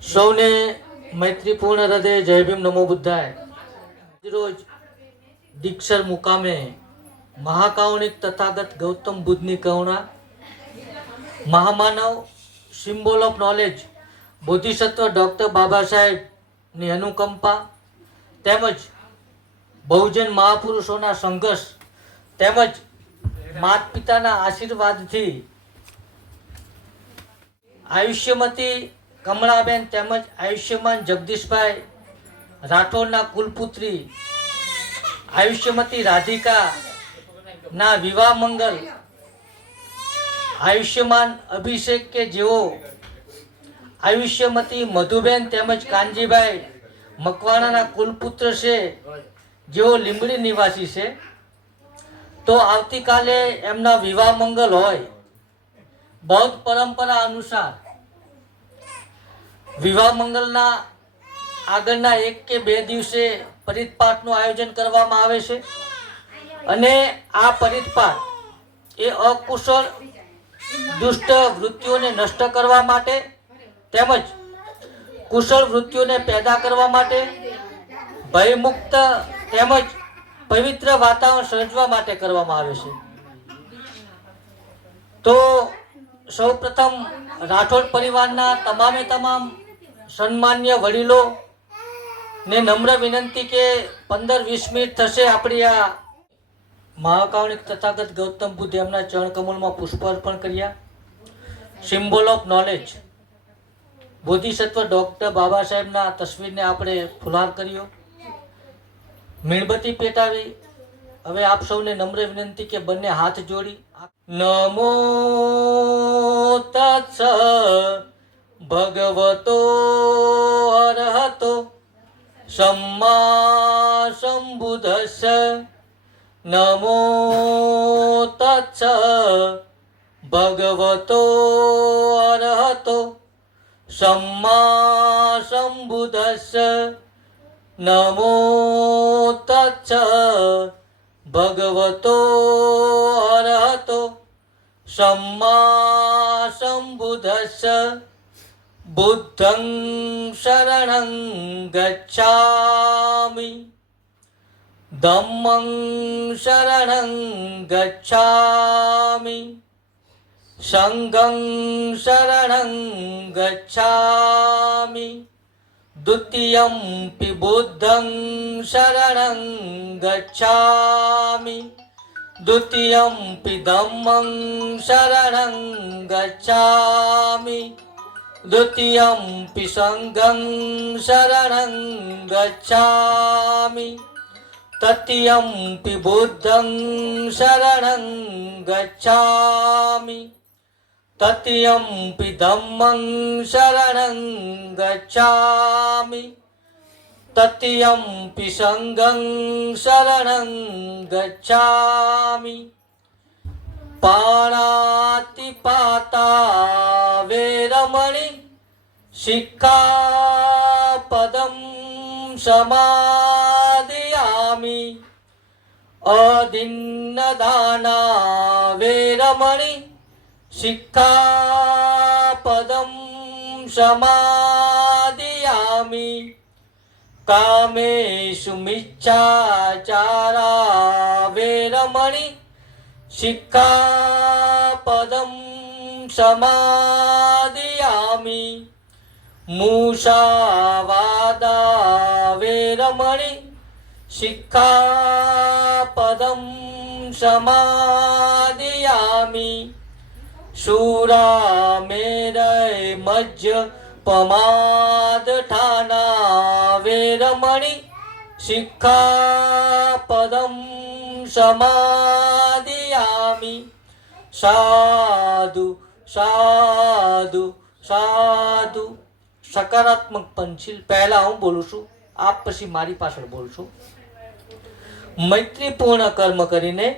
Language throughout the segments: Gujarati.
સૌને મૈત્રીપૂર્ણ હૃદય જય ભીમ નમો બુદ્ધાય. રોજ દીક્ષર મુકામે મહાકાવણિક તથાગત ગૌતમ બુદ્ધની કરુણા, મહામાનવ સિમ્બોલ ઓફ નોલેજ બોધિસત્વ ડૉક્ટર બાબા સાહેબની અનુકંપા તેમજ બહુજન મહાપુરુષોના સંઘર્ષ તેમજ માત પિતાના આશીર્વાદથી આયુષ્યમતી કમળાબેન તેમજ આયુષ્યમાન જગદીશભાઈ રાઠોડના કુલપુત્રી આયુષ્યમતી રાધિકાના વિવાહ મંગલ, આયુષ્યમાન અભિષેક કે જેઓ આયુષ્યમતી મધુબેન તેમજ કાનજીભાઈ મકવાણાના કુલપુત્ર છે, જેઓ લીંબડી નિવાસી છે. તો આવતીકાલે એમના વિવાહ મંગલ હોય. બૌદ્ધ પરંપરા અનુસાર વિવાહ મંગલના આગળના 1 કે 2 દિવસે પરિતપાઠનું આયોજન કરવામાં આવે છે અને આ પરિતપાઠ એ અકુશળ દુષ્ટ વૃત્તિઓને નષ્ટ કરવા માટે તેમજ કુશળ વૃત્તિઓને પેદા કરવા માટે ભયમુક્ત તેમજ પવિત્ર વાતાવરણ સર્જવા માટે કરવામાં આવે છે. તો સૌપ્રથમ રાઠોડ પરિવારના તમામે તમામ સન્માન્ય વડીલો ને નમ્ર વિનંતી કે 15-20 મિનિટ થશે આપણી આ મહાકાવણિક તથાગત ગૌતમ બુદ્ધ એમના ચરણ કમળમાં પુષ્પ અર્પણ કર્યા. સિમ્બોલ ઓફ નોલેજ બોધિસત્વ ડૉક્ટર બાબા સાહેબના તસવીરને આપણે ફુલહાર કર્યો, મીણબત્તી પેટાવી. હવે આપ સૌને નમ્ર વિનંતી કે બંને હાથ જોડી નમો તત્સ ભગવતો અરહતો સમ્મા સંબુદ્ધસ્સ નમો તત્સ ભગવતો અરહતો સમ્મા સંબુદ્ધસ્સ નમો તત્સ ભગવતો અરહતો સમ્મા સંબુદ્ધસ્સ બુદ્ધં શરણં ગચ્છામિ ધમ્મં શરણં ગચ્છામિ સંઘં શરણં ગચ્છામિ દ્વિતીયમ્પિ બુદ્ધં શરણં ગચ્છામિ દ્વિતીયમ્પિ ધમ્મં શરણં ગચ્છામિ દ્વિતીયમ્પિ સંઘં શરણં ગચ્છામિ તૃતીયમ્પિ બુદ્ધં શરણં ગચ્છામિ તૃતીયમ્પિ ધમ્મં શરણં ગચ્છામિ તૃતીયમ્પિ સંઘં શરણં ગચ્છામિ પાણાતિપાતા વેરમણિ સિક્ખાપદં સમાદિયામિ અદિન્નદાના વેરમણિ સિક્ખાપદં સમાદિયામિ કામેષુ મિચ્છાચારા વેરમણિ સિક્ખાપદં સમાદિયામિ મૂષાવાદા વેરમણિ સિક્ખાપદં સમાદિયામિ શૂરામેરય મજ્જ પમાદઠાના વેરમણિ સિક્ખાપદં સમાદિયામિ સાધુ સાધુ સાધુ. સકારાત્મક પંચીલ પહેલા હું બોલું છું, આપ પછી મારી પાછળ બોલશો. મૈત્રીપૂર્ણ કર્મ કરીને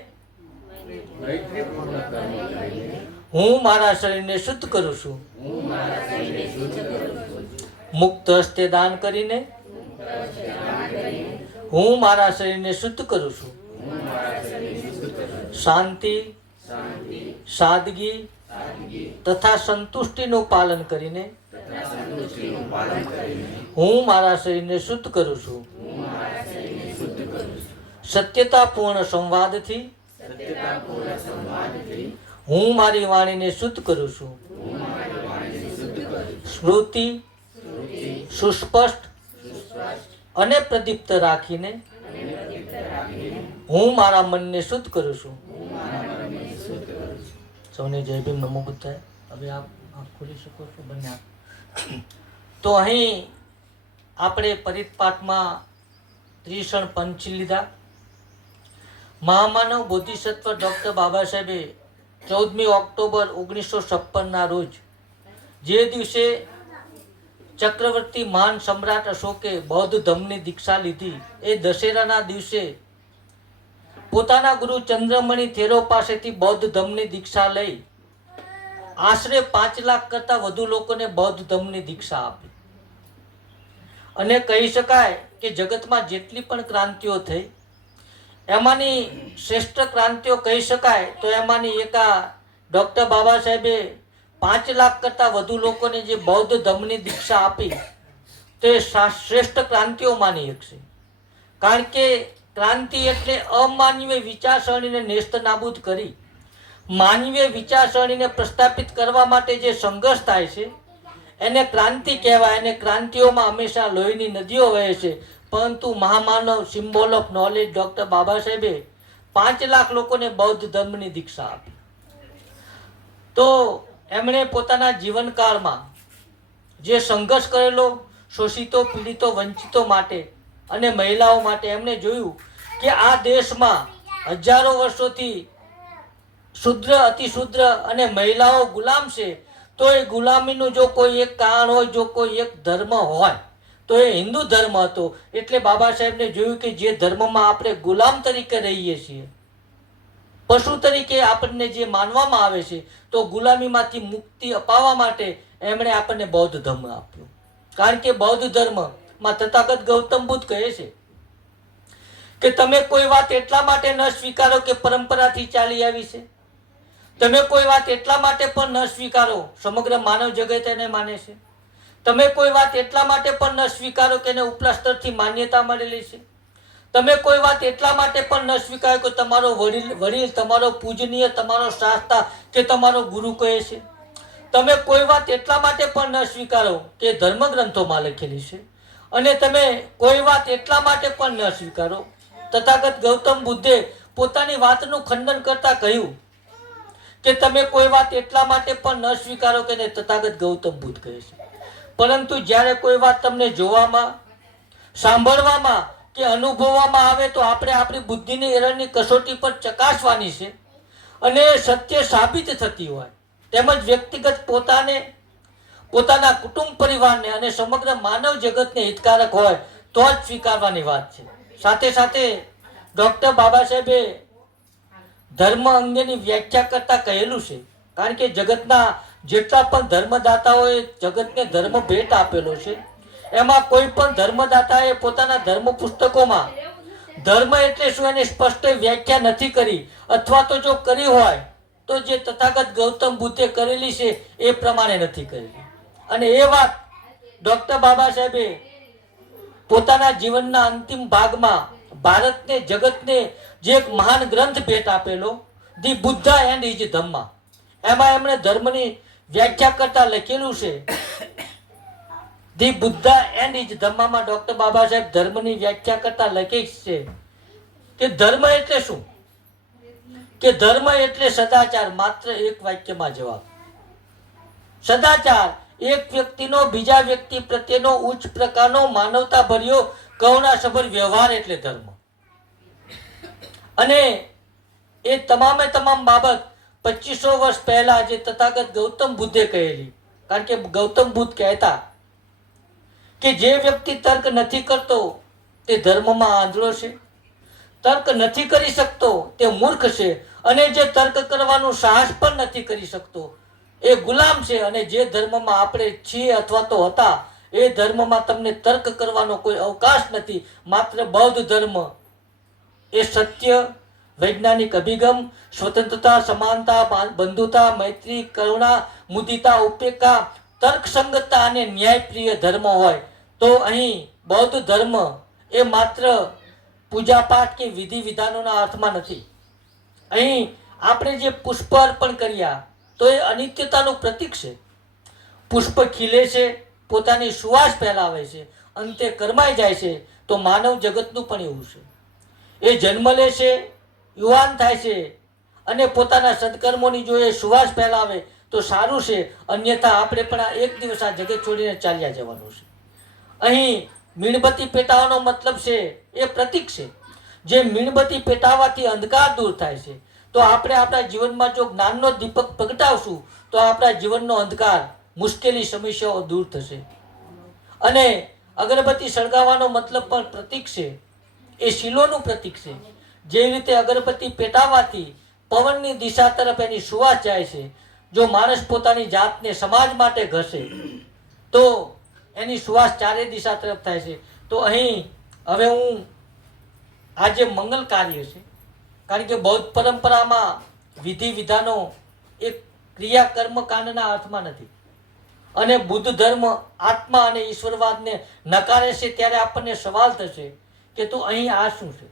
હું મારા શરીરને શુદ્ધ કરું છું. મુક્ત હસ્તે દાન કરીને હું મારા શરીરને શુદ્ધ કરું છું. શાંતિ, સાદગી તથા સંતુષ્ટિનું પાલન કરીને હું મારા શરીરને શુદ્ધ કરું છું. સત્યતાપૂર્ણ સંવાદથી હું મારી વાણીને શુદ્ધ કરું છું. સ્મૃતિ સુસ્પષ્ટ અને પ્રદીપ્ત રાખીને હું મારા મનને શુદ્ધ કરું છું. સૌને જય ભીમ, નમો બુદ્ધાય. હવે આપ ખોલી શકો છો બંને આપ. તો અહીં આપણે પરિપાઠમાં ત્રિષણ પંચ લીધા. મહામાનવ બોધિસત્વ ડૉક્ટર બાબા સાહેબે 14મી ઓક્ટોબર 1956ના રોજ જે દિવસે ચક્રવર્તી મહાન સમ્રાટ અશોકે બૌદ્ધ ધર્મની દીક્ષા લીધી, એ દશેરાના દિવસે પોતાના ગુરુ ચંદ્રમણિ થેરો પાસેથી બૌદ્ધ ધર્મની દીક્ષા લઈ આશરે 5 લાખ કરતાં વધુ લોકોને બૌદ્ધ ધર્મની દીક્ષા આપી. અને કહી શકાય કે જગતમાં જેટલી પણ ક્રાંતિઓ થઈ એમાંની શ્રેષ્ઠ ક્રાંતિઓ કહી શકાય તો એમાંની એક આ ડૉક્ટર બાબા સાહેબે 5 લાખ કરતાં વધુ લોકોને જે બૌદ્ધ ધર્મની દીક્ષા આપી તે શ્રેષ્ઠ ક્રાંતિઓમાંની એક છે. કારણ કે ક્રાંતિ એટલે અમાનવીય વિચારસરણીને નેસ્ત નાબૂદ કરી માનવીય વિચારસરણીને પ્રસ્થાપિત કરવા માટે જે સંઘર્ષ થાય છે એને ક્રાંતિ કહેવાય. અને ક્રાંતિઓમાં હંમેશા લોહીની નદીઓ વહે છે. પરંતુ મહામાનવ સિમ્બોલ ઓફ નોલેજ ડૉક્ટર બાબા સાહેબે 5 લાખ લોકોને બૌદ્ધ ધર્મની દીક્ષા આપી. તો એમણે પોતાના જીવનકાળમાં જે સંઘર્ષ કરેલો શોષિતો, પીડિતો, વંચિતો માટે અને મહિલાઓ માટે એમણે જોયું કે આ દેશમાં હજારો વર્ષોથી શુદ્ર, અતિશુદ્ર અને મહિલાઓ ગુલામ છે. તો એ ગુલામીનું જો કોઈ એક કારણ હોય, જો કોઈ એક ધર્મ હોય તો એ હિન્દુ ધર્મ હતો. એટલે બાબા સાહેબને જોયું કે જે ધર્મમાં આપણે ગુલામ તરીકે રહીએ છીએ, પશુ તરીકે આપણને જે માનવામાં આવે છે, તો ગુલામીમાંથી મુક્તિ અપાવવા માટે એમણે આપણને બૌદ્ધ ધર્મ આપ્યો. કારણ કે બૌદ્ધ ધર્મમાં તથાગત ગૌતમ બુદ્ધ કહે છે કે તમે કોઈ વાત એટલા માટે ન સ્વીકારો કે પરંપરાથી ચાલી આવી છે. તમે કોઈ વાત એટલા માટે પણ ન સ્વીકારો, સમગ્ર માનવ જગત એને માને છે. તમે કોઈ વાત એટલા માટે પણ ન સ્વીકારો કે એને ઉપલા સ્તરથી માન્યતા મળેલી છે. તમે કોઈ વાત એટલા માટે પણ ન સ્વીકારો કે તમારો વડીલ, તમારો પૂજનીય, તમારો શાસ્ત્રા કે તમારો ગુરુ કહે છે. તમે કોઈ વાત એટલા માટે પણ ન સ્વીકારો કે ધર્મગ્રંથોમાં લખેલી છે. અને તમે કોઈ વાત એટલા માટે પણ ન સ્વીકારો. તથાગત ગૌતમ બુદ્ધે પોતાની વાતનું ખંડન કરતા કહ્યું કે તમે કોઈ વાત એટલા માટે પણ ન સ્વીકારો કે તથાગત ગૌતમ બુદ્ધ કહે છે. પરંતુ જ્યારે કોઈ વાત તમને જોવામાં, સાંભળવામાં કે અનુભવવામાં આવે તો આપણે આપણી બુદ્ધિની એરરની કસોટી પર ચકાસવાની છે. અને સત્ય સાબિત થતી હોય તેમજ વ્યક્તિગત પોતાને, પોતાના કુટુંબ પરિવારને અને સમગ્ર માનવ જગતને હિતકારક હોય તો જ સ્વીકારવાની વાત છે. સાથે સાથે ડૉક્ટર બાબા સાહેબે ધર્મ અંગેની વ્યાખ્યા કરતા કહેલું છે. કારણ કે જગતના જેટલા પણ ધર્મદાતાઓએ જગતને ધર્મ ભેટ આપેલો છે, એમાં કોઈ પણ ધર્મદાતાએ પોતાના ધર્મ પુસ્તકોમાં ધર્મ એટલે શું એની સ્પષ્ટ વ્યાખ્યા નથી કરી, અથવા તો જો કરી હોય તો જે તથાગત ગૌતમ બુદ્ધે કરેલી છે એ પ્રમાણે નથી કરેલી. અને એ વાત ડૉક્ટર બાબા સાહેબે પોતાના જીવનના અંતિમ ભાગમાં ભારતને, જગતને જે એક મહાન ગ્રંથ ભેટ આપેલો, the Buddha and his Dhamma, એમાં એમણે ધર્મની વ્યાખ્યા કરતા લખેલું છે. ધી બુદ્ધા એન્ડ હિઝ ધમ્મામાં ડૉક્ટર બાબા સાહેબ ધર્મની વ્યાખ્યા કરતા લખે છે કે ધર્મ એટલે શું? કે ધર્મ એટલે સદાચાર. માત્ર એક વાક્યમાં જવાબ. સદાચાર એક વ્યક્તિનો બીજા વ્યક્તિ પ્રત્યેનો ઉચ્ચ પ્રકારનો માનવતાભર્યો કરુણાસભર વ્યવહાર એટલે ધર્મ. અને એ તમામે તમામ બાબત 2500 વર્ષ પહેલા જે તથાગત ગૌતમ બુદ્ધે કહેલી. કારણ કે ગૌતમ બુદ્ધ કહેતા કે જે વ્યક્તિ તર્ક નથી કરતો તે ધર્મમાં આંધળો છે, તર્ક નથી કરી શકતો તે મૂર્ખ છે, અને જે તર્ક કરવાનું સાહસ પણ નથી કરી શકતો એ ગુલામ છે. અને જે ધર્મમાં આપણે છીએ અથવા તો હતા એ ધર્મમાં તમને તર્ક કરવાનો કોઈ અવકાશ નથી. માત્ર બૌદ્ધ ધર્મ એ સત્ય, વૈજ્ઞાનિક અભિગમ, સ્વતંત્રતા, સમાનતા, બંધુતા, મૈત્રી, કરુણા, મુદિતા, ઉપેક્ષા તર્કસંગતતા અને ન્યાયપ્રિય ધર્મ હોય તો અહીં બૌદ્ધ ધર્મ એ માત્ર પૂજાપાઠ કે વિધિ વિધાનોના અર્થમાં નથી. અહીં આપણે જે પુષ્પ અર્પણ કર્યા તો એ અનિત્યતાનું પ્રતીક છે. પુષ્પ ખીલે છે, પોતાની સુવાસ ફેલાવે છે, અંતે કરમાઈ જાય છે. તો માનવ જગતનું પણ એવું છે. એ જન્મ લે છે, યુવાન થાય છે અને પોતાના સદકર્મોની જો એ સુવાસ ફેલાવે તો સારું છે, અન્યથા આપણે પણ આ એક દિવસ આ જગત છોડીને ચાલ્યા જવાનું છે. અહીં મીણબત્તી પેટાવાનો મતલબ છે એ પ્રતીક છે. જે મીણબત્તી પેટાવાથી અંધકાર દૂર થાય છે. તો આપણે આપણા જીવનમાં જો જ્ઞાનનો દીપક પ્રગટાવશું તો આપણા જીવનનો અંધકાર, મુશ્કેલી, સમસ્યાઓ દૂર થશે. અને અગરબત્તી સળગાવવાનો મતલબ પણ પ્રતીક છે, એ શીલોનું પ્રતીક છે. જે રીતે અગરબત્તી પેટાવાથી પવનની દિશા તરફ એની સુવાસ જાય છે. જો માણસ પોતાની જાતને સમાજ માટે ઘસે તો એની સુવાસ ચારે દિશા તરફ થાય છે. તો અહીં હવે હું આ જે મંગલ કાર્ય છે, કારણ કે બૌદ્ધ પરંપરામાં વિધિ વિધાનો એ ક્રિયા કર્મકાંડના અર્થમાં નથી અને બુદ્ધ ધર્મ આત્મા અને ઈશ્વરવાદને નકારે છે. ત્યારે આપણને સવાલ થશે કે તો અહીં આ શું છે?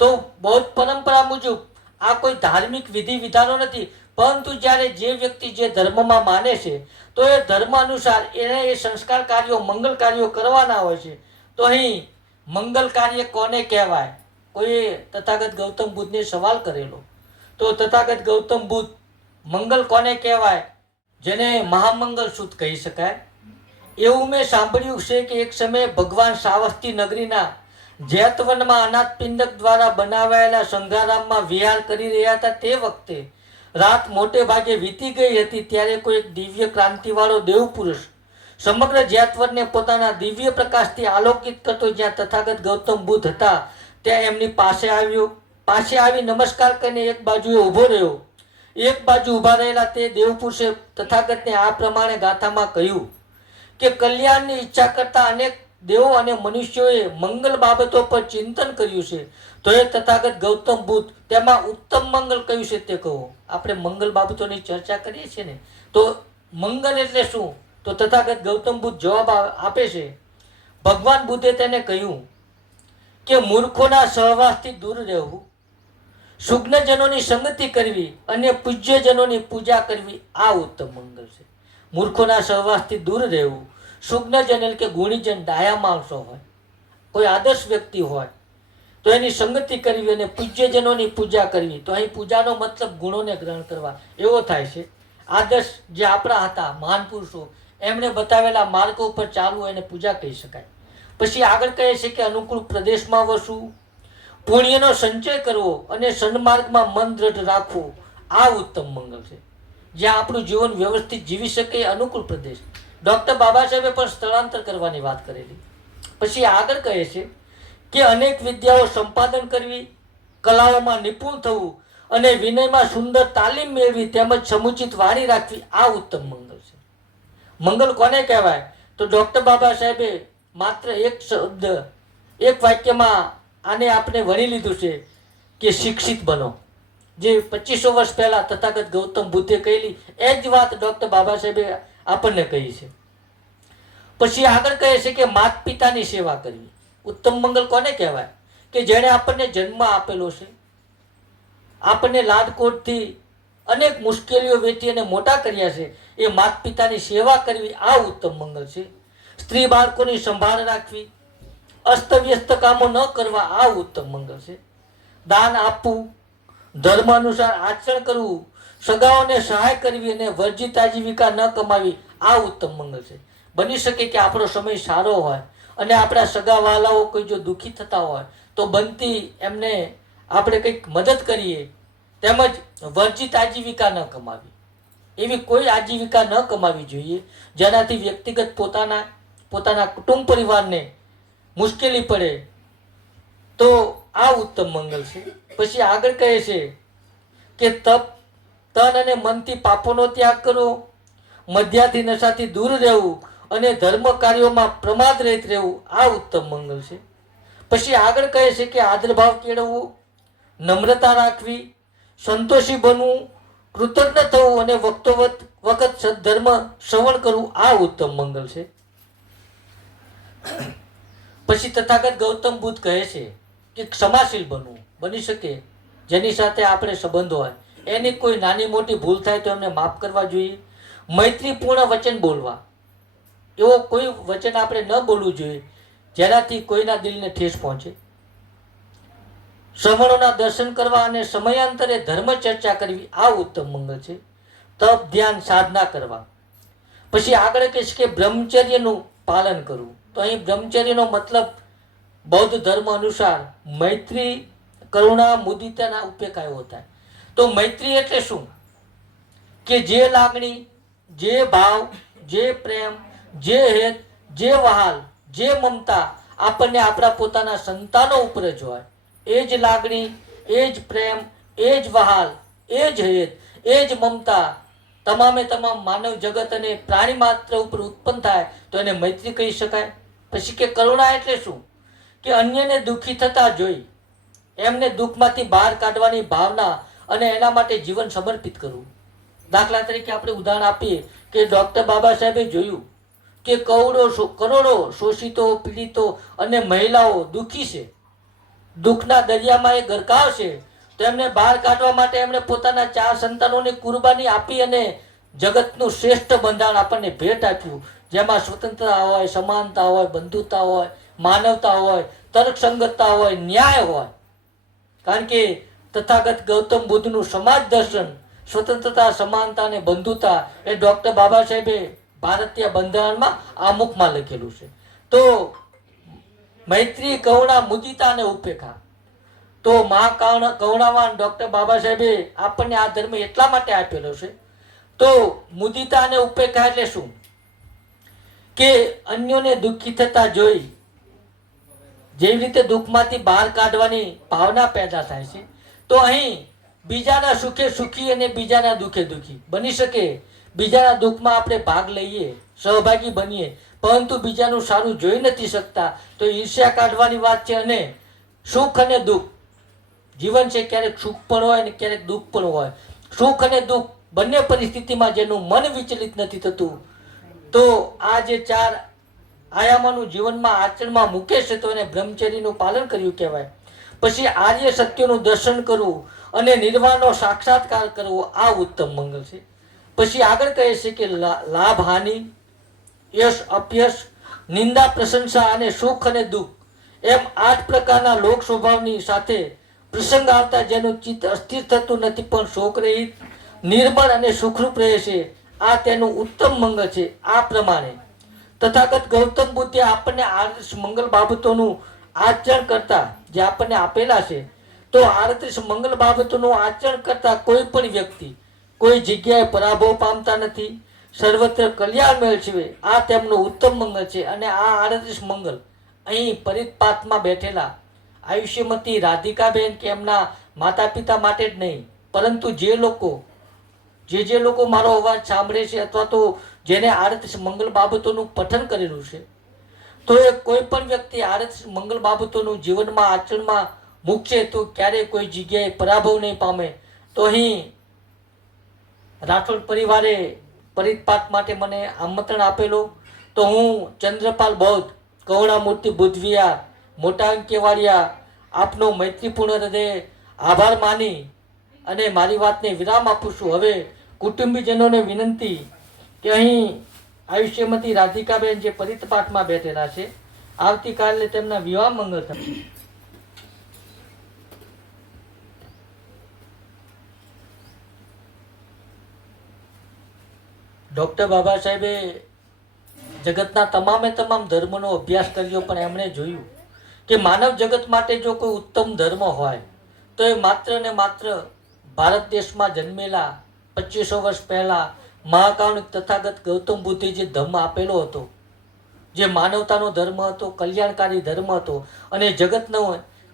તો બૌદ્ધ પરંપરા મુજબ આ કોઈ ધાર્મિક વિધિ વિધાનો નથી, પરંતુ જ્યારે જે વ્યક્તિ જે ધર્મમાં માને છે તો એ ધર્મ અનુસાર એને એ સંસ્કાર કાર્યો, મંગલ કાર્યો કરવાના હોય છે. તો અહીં મંગલ કાર્ય કોને કહેવાય? કોઈએ તથાગત ગૌતમ બુદ્ધને સવાલ કરેલો. તો તથાગત ગૌતમ બુદ્ધ મંગલ કોને કહેવાય? જેને મહામંગલ સૂત કહી શકાય. એવું મેં સાંભળ્યું છે કે એક સમયે ભગવાન શ્રાવસ્તી નગરીના જૈતવનમાં અનાથપિંડક દ્વારા બનાવાયેલા સંઘારામમાં વિહાર કરી રહ્યા હતા. તે વખતે રાત મોટે ભાગે વીતી ગઈ હતી. ત્યારે કોઈ એક દિવ્ય ક્રાંતિવાળો દેવપુરુષ સમગ્ર જૈતવનને પોતાના દિવ્ય પ્રકાશથી આલોકિત કરતો જ્યાં તથાગત ગૌતમ બુદ્ધ હતા ત્યાં એમની પાસે આવ્યો. પાસે આવી નમસ્કાર કરીને એક બાજુએ ઊભો રહ્યો. એક બાજુ ઊભા રહેલા તે દેવપુરુષે તથાગતને આ પ્રમાણે ગાથામાં કહ્યું કે કલ્યાણની ઈચ્છા કરતા અનેક દેવો અને મનુષ્યોએ મંગલ બાબતો પર ચિંતન કર્યું છે. તો એ તથાગત ગૌતમ બુદ્ધ તેમાં ઉત્તમ મંગલ કયું છે તે કહો. આપણે મંગલ બાબતોની ચર્ચા કરીએ છીએ ને, તો મંગલ એટલે શું? તો તથાગત ગૌતમ બુદ્ધ જવાબ આપે છે. ભગવાન બુદ્ધે તેને કહ્યું કે મૂર્ખોના સહવાસથી દૂર રહેવું, શુગ્નજનોની સંગતિ કરવી અને પૂજ્યજનોની પૂજા કરવી, આ ઉત્તમ મંગલ છે. મૂર્ખોના સહવાસથી દૂર રહેવું, શુગ્નજન એટલે કે ગુણીજન, ડાયા માણસો હોય, કોઈ આદર્શ વ્યક્તિ હોય તો એની સંગતિ કરવી અને પૂજ્યજનોની પૂજા કરવી. તો અહીં પૂજાનો મતલબ ગુણોને ગ્રહણ કરવા એવો થાય છે. આદર્શ જે આપણા હતા મહાન પુરુષો, એમણે બતાવેલા માર્ગો ઉપર ચાલવું એને પૂજા કહી શકાય. પછી આગળ કહે છે કે અનુકૂળ પ્રદેશમાં વસવું, પુણ્યનો સંચય કરવો અને સન્માર્ગમાં મન દ્રઢ રાખવું, આ ઉત્તમ મંગલ છે. જ્યાં આપણું જીવન વ્યવસ્થિત જીવી શકે એ અનુકૂળ પ્રદેશ. ડૉક્ટર બાબા સાહેબે પણ સ્થળાંતર કરવાની વાત કરેલી. પછી આગળ કહે છે કે અનેક વિદ્યાઓ સંપાદન કરવી, કલાઓમાં નિપુણ થવું અને વિનયમાં સુંદર તાલીમ મેળવી તેમજ સમુચિત વાણી રાખવી, આ ઉત્તમ મંગલ છે. મંગલ કોને કહેવાય? તો ડૉક્ટર બાબા સાહેબે માત્ર એક શબ્દ, એક વાક્યમાં આને આપણે વણી લીધું છે કે શિક્ષિત બનો. જે 2500 વર્ષ પહેલા તથાગત ગૌતમ બુદ્ધે કહેલી એ જ વાત ડૉક્ટર બાબા સાહેબે આપણને કહી છે. પછી આગળ કહે છે કે માતા પિતાની સેવા કરવી. ઉત્તમ મંગલ કોને કહેવાય? કે જેણે આપણને જન્મ આપેલો છે, આપણને લાડકોટથી અનેક મુશ્કેલીઓ વેઠી અને મોટા કર્યા છે, એ માતા પિતાની સેવા કરવી, આ ઉત્તમ મંગલ છે. સ્ત્રી બાળકોની સંભાળ રાખવી, અસ્તવ્યસ્ત કામો ન કરવા, આ ઉત્તમ મંગલ છે. દાન આપવું, ધર્મ અનુસાર આચરણ કરવું, સગાઓને સહાય કરવી અને વર્જિત આજીવિકા ન કમાવી, આ ઉત્તમ મંગલ છે. બની શકે કે આપણો સમય સારો હોય અને આપણા સગાવાલાઓ કોઈ જો દુઃખી થતા હોય તો બનતી એમને આપણે કંઈક મદદ કરીએ. તેમજ વર્જિત આજીવિકા ન કમાવી, એવી કોઈ આજીવિકા ન કમાવી જોઈએ જેનાથી વ્યક્તિગત પોતાના કુટુંબ પરિવારને મુશ્કેલી પડે. તો આ ઉત્તમ મંગલ છે. પછી આગળ કહે છે કે તપ, તન અને મનથી પાપોનો ત્યાગ કરવો, મદ્યાથી નશાથી દૂર રહેવું અને ધર્મ કાર્યોમાં પ્રમાદ રહિત રહેવું, આ ઉત્તમ મંગલ છે. પછી આગળ કહે છે કે આદરભાવ કેળવવું, નમ્રતા રાખવી, સંતોષી બનવું, કૃતજ્ઞ થવું અને વખત સદ્ધર્મ શ્રવણ કરવું આ ઉત્તમ મંગલ છે. પછી તથાગત ગૌતમ બુદ્ધ કહે છે કે ક્ષમાશીલ બનવું. બની શકે જેની સાથે આપણે સંબંધ હોય એની કોઈ નાની મોટી ભૂલ થાય તો એમને માફ કરવા જોઈએ. મૈત્રીપૂર્ણ વચન બોલવા. એવો કોઈ વચન આપણે ન બોલવું જોઈએ જેનાથી કોઈના દિલને ઠેસ પહોંચે. શ્રવણોના દર્શન કરવા અને સમયાંતરે ધર્મ ચર્ચા કરવી આ ઉત્તમ મંગળ છે. તપ ધ્યાન સાધના કરવા. પછી આગળ કહે છે કે બ્રહ્મચર્યનું પાલન કરવું. તો અહીં બ્રહ્મચર્યનો મતલબ બૌદ્ધ ધર્મ અનુસાર મૈત્રી કરુણા મુદિતાના ઉપેક્ષા એવો થાય. તો મૈત્રી એટલે શું? કે જે લાગણી, જે ભાવ, જે પ્રેમ, જે હેત, જે વહાલ, જે મમતા આપણને આપણા પોતાના સંતાનો ઉપર જ હોય, એ જ લાગણી, એ જ પ્રેમ, એ જ વહાલ, એ જ હેત, એ જ મમતા તમામે તમામ માનવ જગત અને પ્રાણી માત્ર ઉપર ઉત્પન્ન થાય તો એને મૈત્રી કહી શકાય. પછી કે કરુણા એટલે શું? કે અન્યને દુઃખી થતા જોઈ એમને દુઃખમાંથી બહાર કાઢવાની ભાવના અને એના માટે જીવન સમર્પિત કરવું. દાખલા તરીકે આપણે ઉદાહરણ આપીએ કે ડૉક્ટર બાબા સાહેબે જોયું કે કરોડો શોષિતો, પીડિતો અને મહિલાઓ દુઃખી છે, દુઃખના દરિયામાં એ ગરકાવ છે. તો એમને બહાર કાઢવા માટે એમણે પોતાના 4 સંતાનોની કુરબાની આપી અને જગતનું શ્રેષ્ઠ બંધારણ આપણને ભેટ આપ્યું, જેમાં સ્વતંત્રતા હોય, સમાનતા હોય, બંધુતા હોય, માનવતા હોય, તર્કસંગતતા હોય, ન્યાય હોય. કારણ કે તથાગત ગૌતમ બુદ્ધનું સમાજ દર્શન સ્વતંત્રતા, સમાનતા અને બંધુતા એ ડૉક્ટર બાબા સાહેબે ભારતીય બંધારણમાં આમુખમાં લખેલું છે. તો મૈત્રી, કરુણા, મુદિતા અને ઉપેક્ષા. તો કરુણાવાન ડૉક્ટર બાબા સાહેબે આપણને આ ધર્મ એટલા માટે આપેલો છે. તો મુદિતા અને ઉપેક્ષા એટલે શું? કે અન્યોને દુઃખી થતા જોઈ જેવી રીતે દુઃખમાંથી બહાર કાઢવાની ભાવના પેદા થાય છે, તો અહીં બીજાના સુખે સુખી અને બીજાના દુઃખે દુઃખી. બની શકે બીજાના દુઃખમાં આપણે ભાગ લઈએ, સહભાગી બનીએ, પરંતુ બીજાનું સારું જોઈ નથી શકતા તો ઈર્ષ્યા કાઢવાની વાત છે. અને સુખ અને દુઃખ જીવન છે, ક્યારેક સુખ પણ હોય અને ક્યારેક દુઃખ પણ હોય. સુખ અને દુઃખ બંને પરિસ્થિતિમાં જેનું મન વિચલિત નથી થતું, તો આ જે 4 આયામોનું જીવનમાં આચરણમાં મૂકે છે તો એને બ્રહ્મચર્યનું પાલન કર્યું કહેવાય. પછી આર્ય સત્યનું દર્શન કરવું અને નિર્વાણનો સાક્ષાત્કાર કરવો આ ઉત્તમ મંગલ છે. પછી આગળ કહે છે કે લાભ હાનિ, યશ અપયશ, નિંદા પ્રશંસા અને સુખ અને દુઃખ એમ 8 પ્રકારના લોક સ્વભાવની સાથે પ્રસંગ આવતા જેનું ચિત્ત અસ્થિર થતું નથી પણ શોક રહિત, નિર્મળ અને સુખરૂપ રહે છે, આ તેનું ઉત્તમ મંગળ છે. આ પ્રમાણે તથાગત ગૌતમ બુદ્ધે આપણને આદર્શ મંગલ બાબતોનું આચરણ કરતા જે આપણને આપેલા છે, તો આદર્શ મંગલ બાબતોનું આચરણ કરતા કોઈ પણ વ્યક્તિ કોઈ જગ્યાએ પરાભવ પામતા નથી, સર્વત્ર કલ્યાણ મેળવે. આ તેમનું ઉત્તમ મંગલ છે. અને આ આદર્શ મંગલ અહીં પરિપાતમાં બેઠેલા આયુષ્યમતી રાધિકાબેન કે એમના માતા પિતા માટે જ નહીં, પરંતુ જે લોકો મારો અવાજ સાંભળે છે અથવા તો જેને આદર્શ મંગલ બાબતોનું પઠન કરેલું છે, તો એ કોઈ પણ વ્યક્તિ આદર્શ મંગલ બાબતોનું જીવનમાં આચરણમાં મૂકશે તો ક્યારેય કોઈ જગ્યાએ પરાભવ નહીં પામે. તો અહીં રાઠોડ પરિવારે પરિપાત માટે મને આમંત્રણ આપેલું, તો હું ચંદ્રપાલ બૌદ્ધ, કરુણામૂર્તિ બુદ્ધવિહાર, મોટા અંકેવાડિયા આપનો મૈત્રીપૂર્ણ હૃદય આભાર માની અને મારી વાતને વિરામ આપું છું. હવે કુટુંબીજનોને વિનંતી કે અહીં આયુષ્યમતી રાધિકાબેન જે પરિતપાઠમાં બેઠેલા છે, આવતીકાલે તેમના વિવાહ મંગળ થશે. ડૉક્ટર બાબા સાહેબે જગતના તમામે તમામ ધર્મનો અભ્યાસ કર્યો, પણ એમણે જોયું કે માનવ જગત માટે જો કોઈ ઉત્તમ ધર્મ હોય તો એ માત્ર ને માત્ર ભારત દેશમાં જન્મેલા 2500 વર્ષ પહેલાં મહાકારુણિક તથાગત ગૌતમ બુદ્ધે જે ધર્મ આપેલો હતો, જે માનવતાનો ધર્મ હતો, કલ્યાણકારી ધર્મ હતો અને જગતનો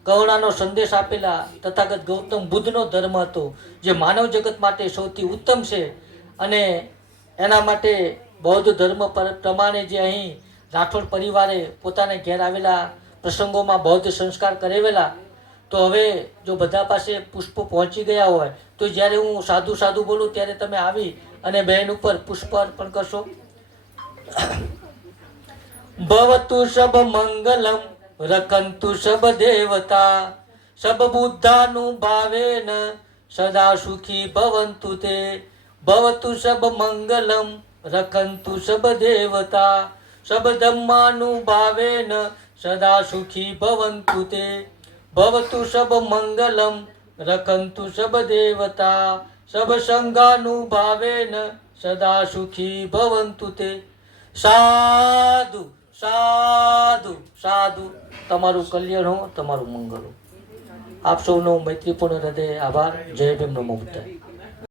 કરુણાનો સંદેશ આપેલા તથાગત ગૌતમ બુદ્ધનો ધર્મ હતો, જે માનવ જગત માટે સૌથી ઉત્તમ છે. અને એના માટે બૌદ્ધ ધર્મ પ્રમાણે જે અહીં રાઠોડ પરિવારે પોતાને ઘેર આવેલા પ્રસંગોમાં બૌદ્ધ સંસ્કાર કરેલા, તો હવે જો બધા પાસે પુષ્પો પહોંચી ગયા હોય તો જ્યારે હું સાદું બોલું ત્યારે તમે આવી અને બેન ઉપર પુષ્પ અર્પણ કરશો. ભવતુ સબ મંગલમ રખંતુ સબ દેવતા સબ બુદ્ધાનુભાવેન સદા સુખી ભવંતુ તે. ભવતુ સબ મંગલમ રખંતુ સબ દેવતા સબ ધમ્માનુભાવેન સદા સુખી ભવંતુ તે. ભવતુ સબ મંગલમ રખંતુ સબ દેવતા સબ સંઘાનુભાવેન સદા સુખી ભવંતુ તે. સાધુ સાધુ સાધુ. તમારું કલ્યાણ હો, તમારું મંગળ હો. આપ સૌનો મૈત્રીપૂર્ણ હૃદય આભાર. જય ભીમ, નમો બુદ્ધાય.